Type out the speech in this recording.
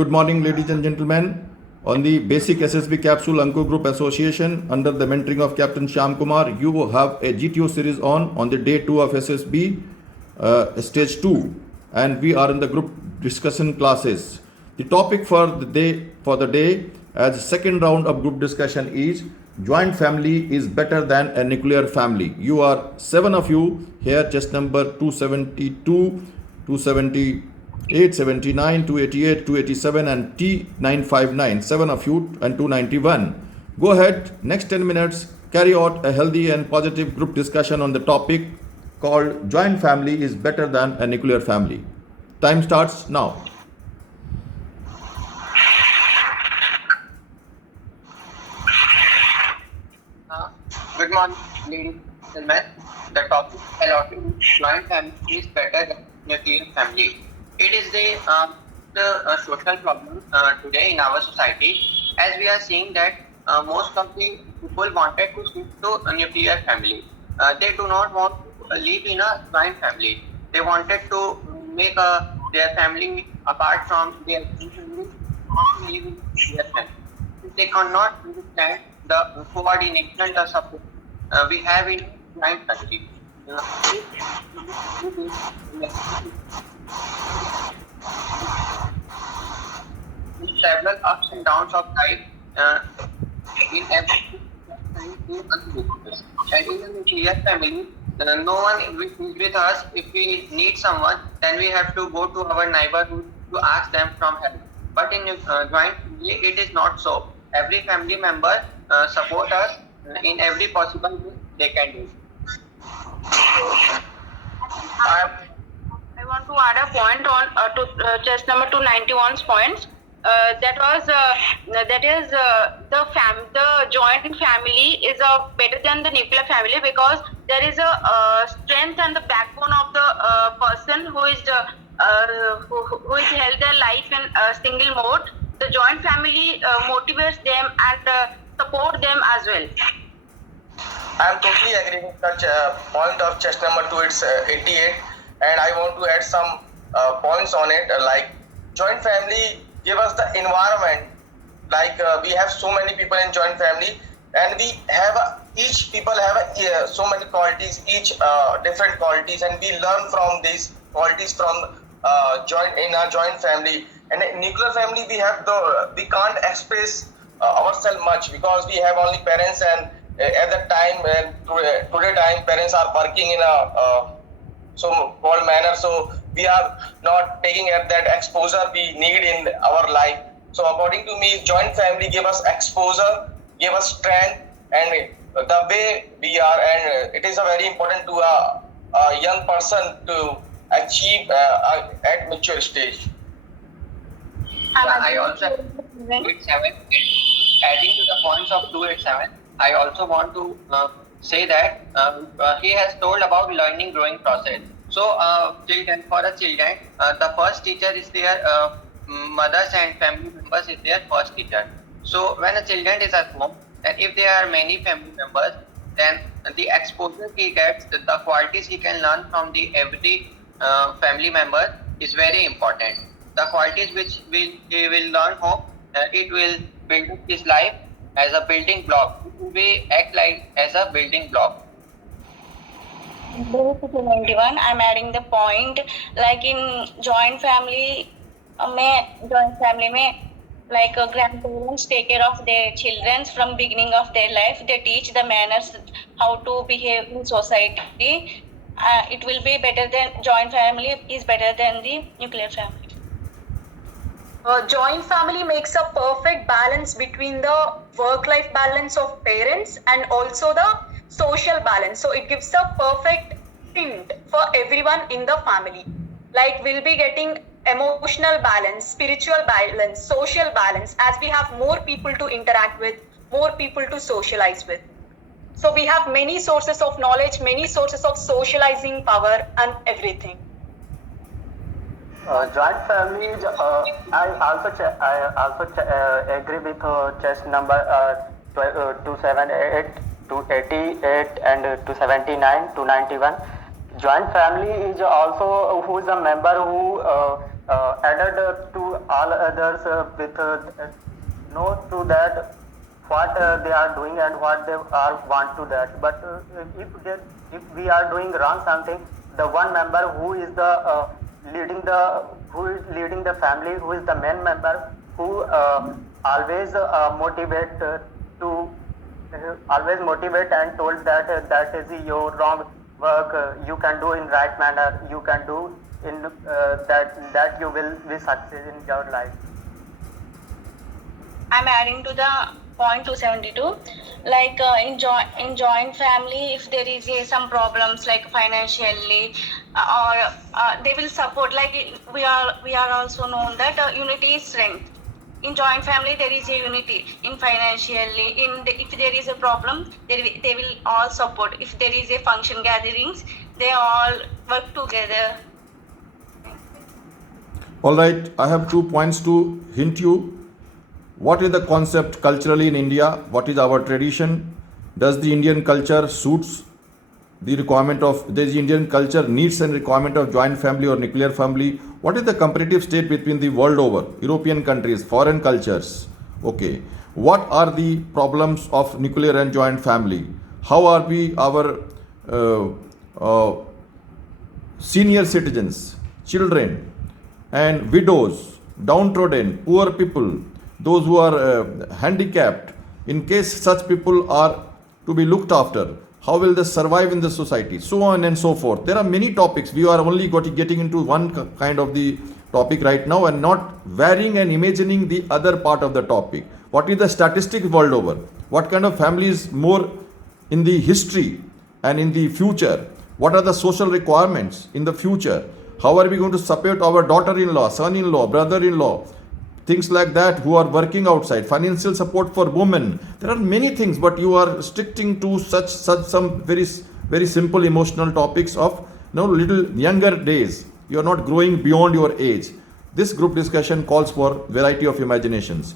Good morning, ladies and gentlemen. On the basic SSB Capsule Anko Group Association, under the mentoring of Captain Shyam Kumar, you have a GTO series on the day 2 of SSB stage 2, and we are in the group discussion classes. The topic for the day as second round of group discussion is joint family is better than a nuclear family. You are 7 of you here, just number 272, 278, 79, 288, 287 and T959, 7 of you and 291. Go ahead, next 10 minutes, carry out a healthy and positive group discussion on the topic called joint family is better than a nuclear family. Time starts now. Good morning, ladies and gentlemen. The topic allotted joint family is better than nuclear family. It is the social problem today in our society, as we are seeing that most of the people wanted to shift to a nuclear family. They do not want to live in a joint family. They wanted to make their family apart from their family, want to live in their family. They cannot understand the coordination, the support we have in joint family. Several ups and downs of life in every and in a nuclear family, no one will be with us. If we need someone, then we have to go to our neighborhood to ask them from help. But in joint family, it is not so. Every family member support us in every possible way they can do. I want to add a point on to chess number 291's points. That is the joint family is better than the nuclear family, because there is a strength and the backbone of the person who is held their life in a single mode. The joint family motivates them and support them as well. I am totally agree with such point of chess number 2. It's 88, and I want to add some points on it. Like joint family give us the environment. Like we have so many people in joint family, and we have each people have so many qualities, each different qualities, and we learn from these qualities from in a joint family. And in nuclear family, we can't express ourselves much, because we have only parents, and at that time and today time parents are working in a so called manner, so we are not taking at that exposure we need in our life. So according to me, joint family give us exposure, give us strength, and the way we are, and it is a very important to a young person to achieve at mature stage. I also 287, adding to the points of 287, I also want to say that he has told about learning growing process. So children, for the children, the first teacher is their mothers and family members is their first teacher. So when a children is at home, and if there are many family members, then the exposure he gets, the qualities he can learn from the every family member is very important. The qualities which he will learn home, it will build his life as a building block. We act like as a building block. 91, I'm adding the point, like in joint family में like grandparents take care of their children from beginning of their life. They teach the manners, how to behave in society. It will be better than joint family is better than the nuclear family. Joint family makes a perfect balance between the work-life balance of parents and also the social balance. So it gives a perfect hint for everyone in the family. Like we'll be getting emotional balance, spiritual balance, social balance, as we have more people to interact with, more people to socialize with. So we have many sources of knowledge, many sources of socializing power and everything. Joint family, I also agree with chess number 278, 288 and 279, 291. Joint family is also who is a member who added to all others with know to that what they are doing and what they are want to that. But if we are doing wrong something, the one member who is the leading the family, who is the main member, who always motivate and told that that is your wrong work, you can do in right manner, you can do in that you will be success in your life. I'm adding to the point 272. Like in joint family, if there is some problems like financially, or they will support. Like we are also known that unity is strength. In joint family, there is a unity in financially. If there is a problem, they will all support. If there is a function gatherings, they all work together. All right, I have 2 points to hint you. What is the concept culturally in India? What is our tradition? Does the Indian culture suits the requirement of, does the Indian culture needs and requirement of joint family or nuclear family? What is the comparative state between the world over, European countries, foreign cultures? Okay. What are the problems of nuclear and joint family? How are we, our senior citizens, children and widows, downtrodden, poor people, those who are handicapped, in case such people are to be looked after, how will they survive in the society, so on and so forth. There are many topics. We are only getting into one kind of the topic right now and not varying and imagining the other part of the topic. What is the statistic world over? What kind of families more in the history and in the future? What are the social requirements in the future? How are we going to support our daughter-in-law, son-in-law, brother-in-law? Things like that who are working outside, financial support for women. There are many things, but you are sticking to such some very simple emotional topics of little younger days. You are not growing beyond your age. This group discussion calls for variety of imaginations.